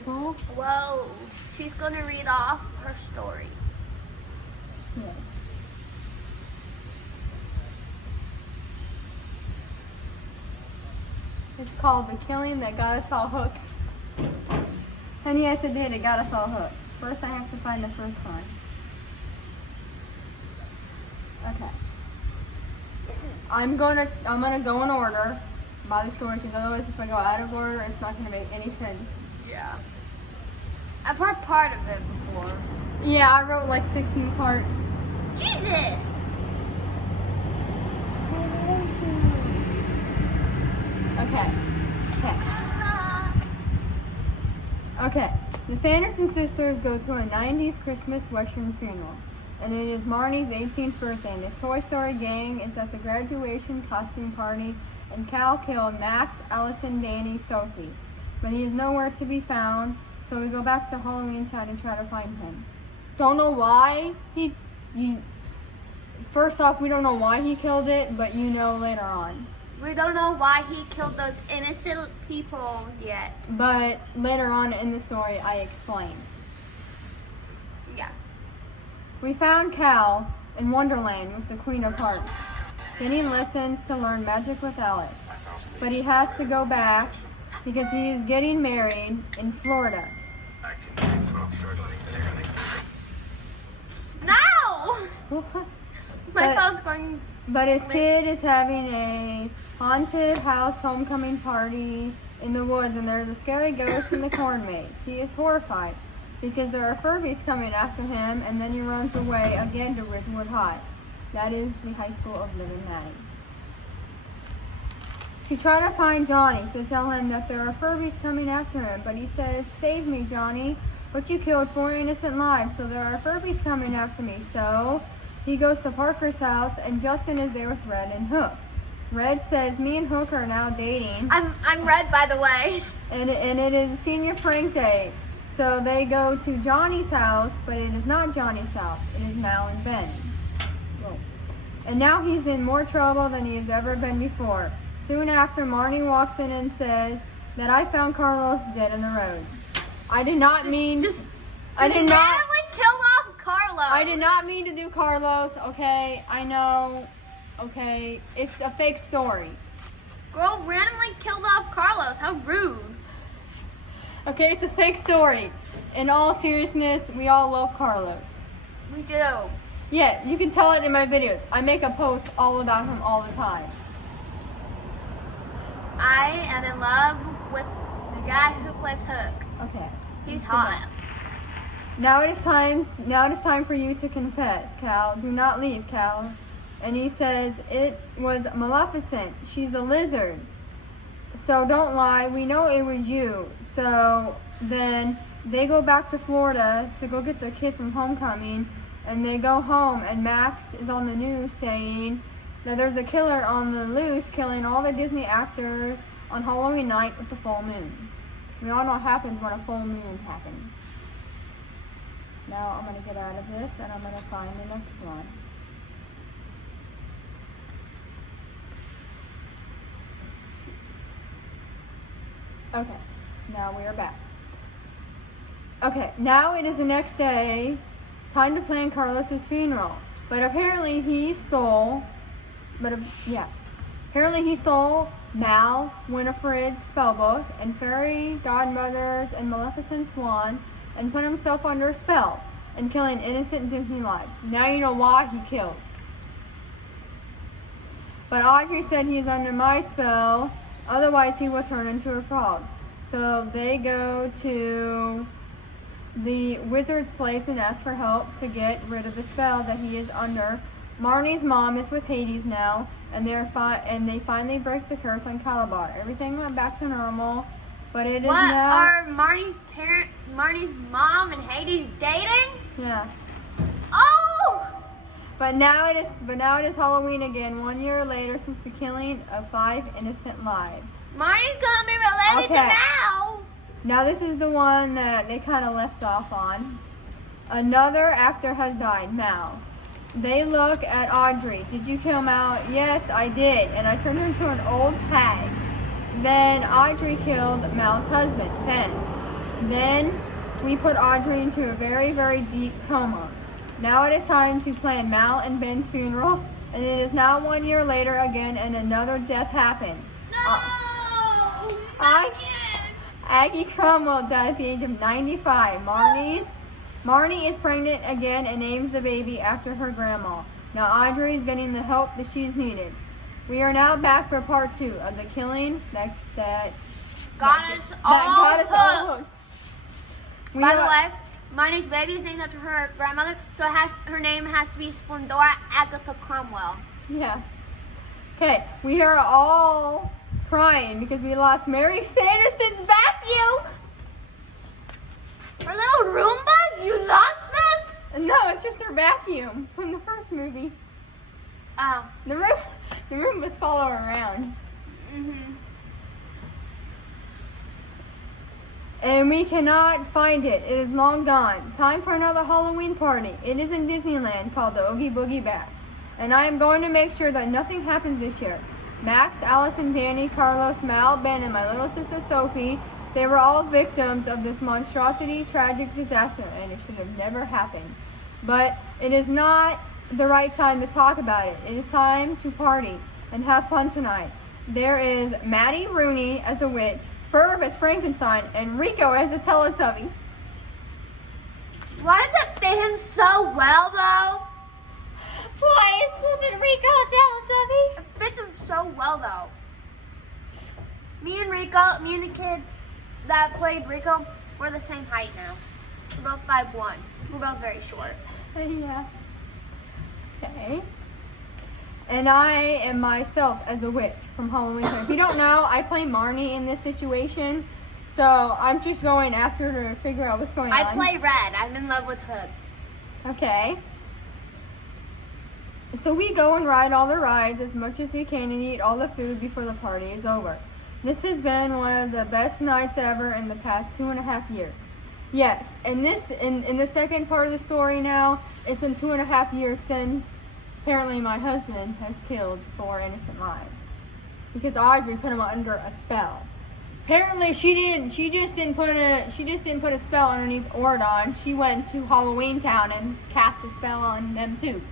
people. Whoa. She's going to read off her story. Yeah. It's called The Killing That Got Us All Hooked. And yes, it did. It got us all hooked. First, I have to find the first one. Okay. I'm gonna go in order by the story, because otherwise, if I go out of order, it's not gonna make any sense. Yeah. I've heard part of it before. Yeah, I wrote like 16 parts. Jesus! Okay. Okay. The Sanderson sisters go to a 90s Christmas Western funeral, and it is Marnie's 18th birthday, and the Toy Story gang is at the graduation costume party, and Cal killed Max, Allison, Danny, Sophie. But he is nowhere to be found, so we go back to Halloween Town and try to find him. Don't know why first off, we don't know why he killed it, but you know later on. We don't know why he killed those innocent people yet. But later on in the story, I explain. Yeah. We found Cal in Wonderland with the Queen of Hearts, getting lessons to learn magic with Alex. But he has to go back because he is getting married in Florida. No! My phone's going... But his kid is having a haunted house homecoming party in the woods, and there's a scary ghost in the corn maze. He is horrified because there are Furbies coming after him, and then he runs away again to Ridgewood High. That is the high school of Liv and Maddie. To try to find Johnny to tell him that there are Furbies coming after him, but he says, "Save me, Johnny, but you killed 4 innocent lives, so there are Furbies coming after me." So he goes to Parker's house, and Justin is there with Red and Hook. Red says, "Me and Hook are now dating." I'm Red, by the way. And it is senior prank day. So they go to Johnny's house, but it is not Johnny's house. It is Mal and Ben's. Whoa. And now he's in more trouble than he has ever been before. Soon after, Marnie walks in and says that I found Carlos dead in the road. I did not mean... I did not kill off Carlos. I did not mean to do Carlos, okay? I know, okay? It's a fake story. Girl randomly killed off Carlos. How rude. Okay, it's a fake story. In all seriousness, we all love Carlos. We do. Yeah, you can tell it in my videos. I make a post all about him all the time. I am in love with the guy who plays Hook. Okay. He's hot. Now it is time for you to confess, Cal. Do not leave, Cal. And he says, "It was Maleficent. She's a lizard. So don't lie. We know it was you." So then they go back to Florida to go get their kid from homecoming, and they go home, and Max is on the news saying that there's a killer on the loose killing all the Disney actors on Halloween night with the full moon. We all know what happens when a full moon happens. Now I'm going to get out of this, and I'm going to find the next one. Okay, now we are back. Okay, now it is the next day, time to plan Carlos's funeral. But apparently he stole, Mal, Winifred's spellbook, and fairy godmother's and Maleficent's wand, and put himself under a spell, and killing innocent Disney lives. Now you know why he killed. But Audrey said he is under my spell, otherwise he will turn into a frog. So they go to the wizard's place and ask for help to get rid of the spell that he is under. Marnie's mom is with Hades now, and they finally break the curse on Calabar. Everything went back to normal, but it is now... Are Marnie's mom and Hades dating? Yeah. Oh! But now it is Halloween again, 1 year later since the killing of 5 innocent lives. Marnie's gonna be related to Mal. Now this is the one that they kind of left off on. Another actor has died, Mal. They look at Audrey. "Did you kill Mal?" "Yes, I did, and I turned her into an old hag." Then Audrey killed Mal's husband, Ben. Then we put Audrey into a very, very deep coma. Now it is time to plan Mal and Ben's funeral, and it is now 1 year later again, and another death happened. No! Aggie Cromwell died at the age of 95. Marnie is pregnant again and names the baby after her grandma. Now Audrey is getting the help that she's needed. We are now back for part 2 of the killing that got us all hooked. By the way, Marnie's baby is named after her grandmother, so her name has to be Splendora Agatha Cromwell. Yeah. Okay, we are all crying because we lost Mary Sanderson's vacuum. Her little Roombas? You lost them? No, it's just their vacuum from the first movie. Oh. The Roombas follow her around. Mm-hmm. And we cannot find it. It is long gone. Time for another Halloween party. It is in Disneyland called the Oogie Boogie Bash. And I am going to make sure that nothing happens this year. Max, Allison, Danny, Carlos, Mal, Ben, and my little sister Sophie, they were all victims of this monstrosity, tragic disaster, and it should have never happened. But it is not the right time to talk about it. It is time to party and have fun tonight. There is Maddie Rooney as a witch, Ferb as Frankenstein, and Rico as a Teletubby. Why does it fit him so well, though? Why is flipping Rico a Teletubby? It fits him so well, though. Me and the kid that played Rico, we're the same height now. We're both 5'1". We're both very short. Yeah. Okay. And I am myself as a witch from Halloween. If you don't know, I play Marnie in this situation. So I'm just going after her to figure out what's going on. I play Red. I'm in love with Hood. Okay. So we go and ride all the rides as much as we can and eat all the food before the party is over. This has been one of the best nights ever in the past 2.5 years. Yes, and in the second part of the story now, it's been 2.5 years since apparently my husband has killed 4 innocent lives. Because Audrey put him under a spell. Apparently she just didn't put a spell underneath Ordon. She went to Halloween Town and cast a spell on them too.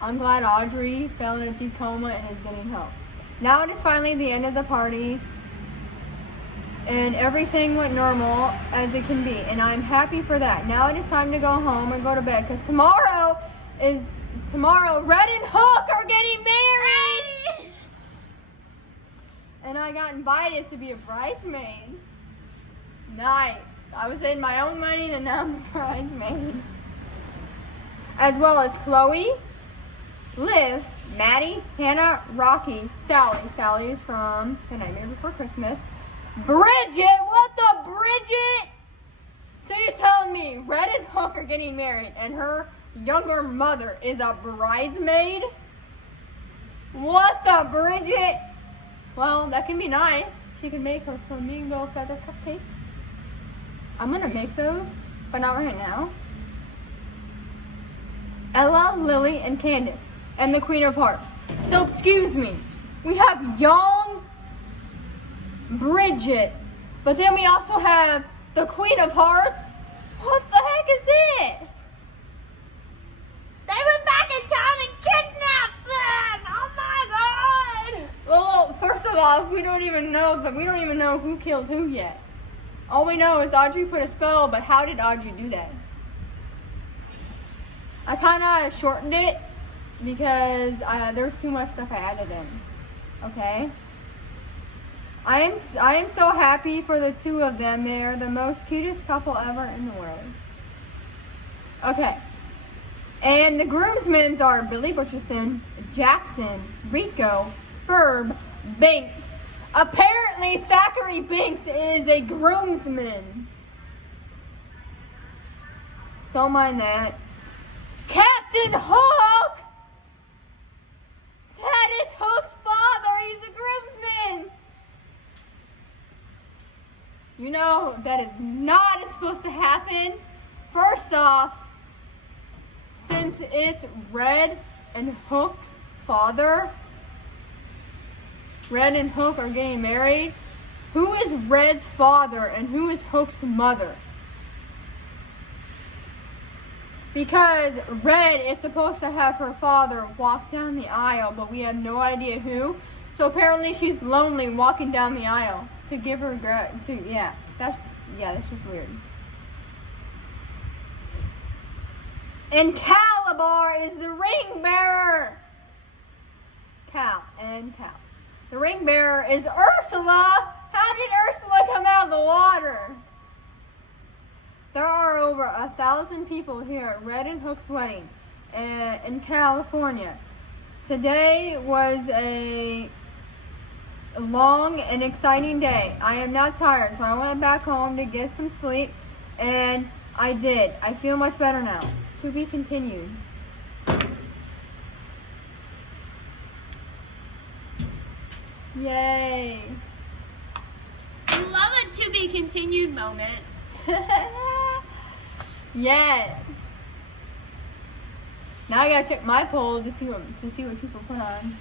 I'm glad Audrey fell in a deep coma and is getting help. Now it is finally the end of the party, and everything went normal as it can be, and I'm happy for that. Now it is time to go home and go to bed, because tomorrow, Red and Hook are getting married! And I got invited to be a bridesmaid. Nice. I was in my own money, and now I'm a bridesmaid. As well as Chloe, Liv, Maddie, Hannah, Rocky, Sally. Sally is from The Nightmare Before Christmas. Bridget! What the Bridget? So you're telling me Red and Hook are getting married and her younger mother is a bridesmaid? What the Bridget? Well, that can be nice. She can make her flamingo feather cupcakes. I'm gonna make those, but not right now. Ella, Lily, and Candace. And the Queen of Hearts. So excuse me, we have young Bridget, but then we also have the Queen of Hearts. What the heck is it? They went back in time and kidnapped them! Oh my god! Well, first of all, we don't even know who killed who yet. All we know is Audrey put a spell, but how did Audrey do that? I kind of shortened it because there was too much stuff I added in. Okay? I am so happy for the two of them. They are the most cutest couple ever in the world. Okay. And the groomsmen are Billy Butcherson, Jackson, Rico, Ferb, Binks. Apparently, Thackeray Binks is a groomsman. Don't mind that. Captain Hook! That is Hook's father. He's a groomsman. You know, that is not supposed to happen. First off, since it's Red and Hook's father, Red and Hook are getting married, Who is Red's father and who is Hook's mother? Because Red is supposed to have her father walk down the aisle, but we have no idea who. So apparently she's lonely walking down the aisle to give her that's just weird. And Calabar is the ring bearer. Cal. The ring bearer is Ursula. How did Ursula come out of the water? There are over 1,000 people here at Red and Hook's wedding in California. Today was a long and exciting day. I am not tired, so I went back home to get some sleep, and I did. I feel much better now. To be continued. Yay. I love a to be continued moment. Yes. Now I gotta check my poll to see what people put on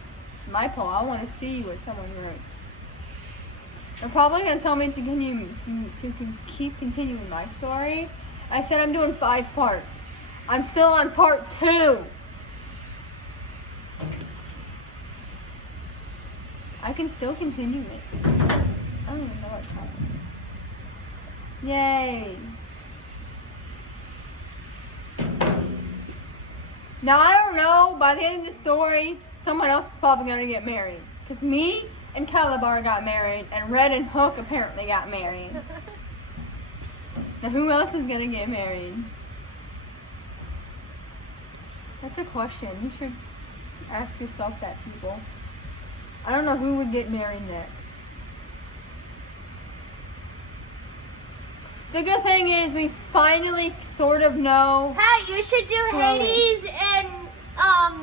my poll. I want to see what someone wrote. They're probably gonna tell me to continue to keep continuing my story. I said I'm doing 5 parts. I'm still on part 2. I can still continue it. I don't even know what time it is. Yay. Now I don't know, by the end of the story, someone else is probably going to get married. Because me and Calabar got married, and Red and Hook apparently got married. Now who else is going to get married? That's a question. You should ask yourself that, people. I don't know who would get married next. The good thing is we finally sort of know. Hey, you should do Hades and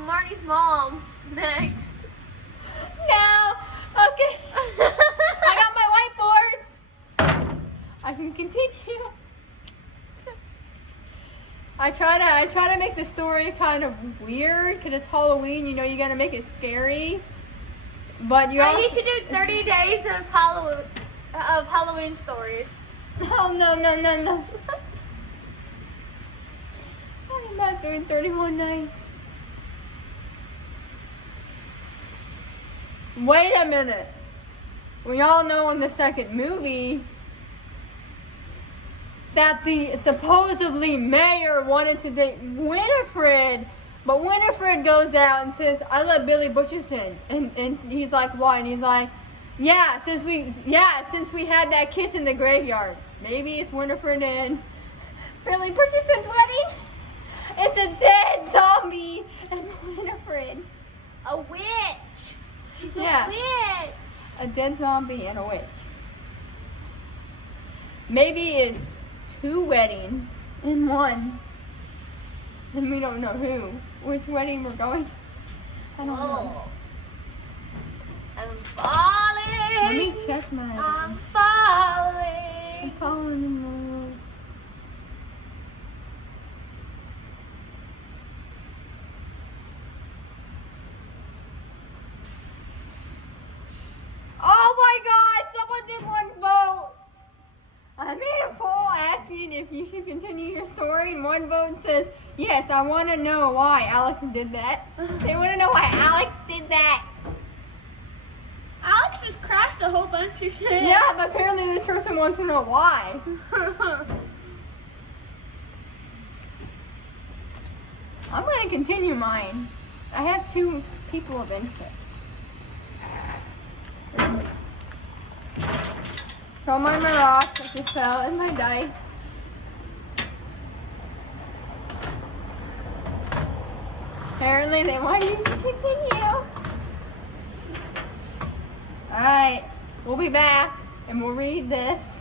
Marty's mom next. No! Okay. I got my whiteboards. I can continue. I try to make the story kind of weird because it's Halloween. You know, you gotta make it scary. But you also... You should do 30 days of Halloween stories. Oh, no. I'm not doing 31 nights. Wait a minute. We all know in the second movie that the supposedly mayor wanted to date Winifred, but Winifred goes out and says, I love Billy Butcherson. And he's like, why? And he's like, since we had that kiss in the graveyard. Maybe it's Winifred and Billy Butcherson's wedding. It's a dead zombie and Winifred. A witch. She's a witch. A dead zombie and a witch. Maybe it's 2 weddings in one. And we don't know which wedding we're going. I don't know. I'm falling. Let me check my... I'm falling. I'm falling in love. Oh my God! Someone did one vote! I made a poll asking if you should continue your story, and one vote says, yes, I want to know why Alex did that. They want to know why Alex did that. Alex just crashed a whole bunch of shit. Yeah, but apparently this person wants to know why. I'm going to continue mine. I have 2 people of interest. Throw my rocks. I just fell in my dice. Apparently they want you to continue. Alright, we'll be back and we'll read this.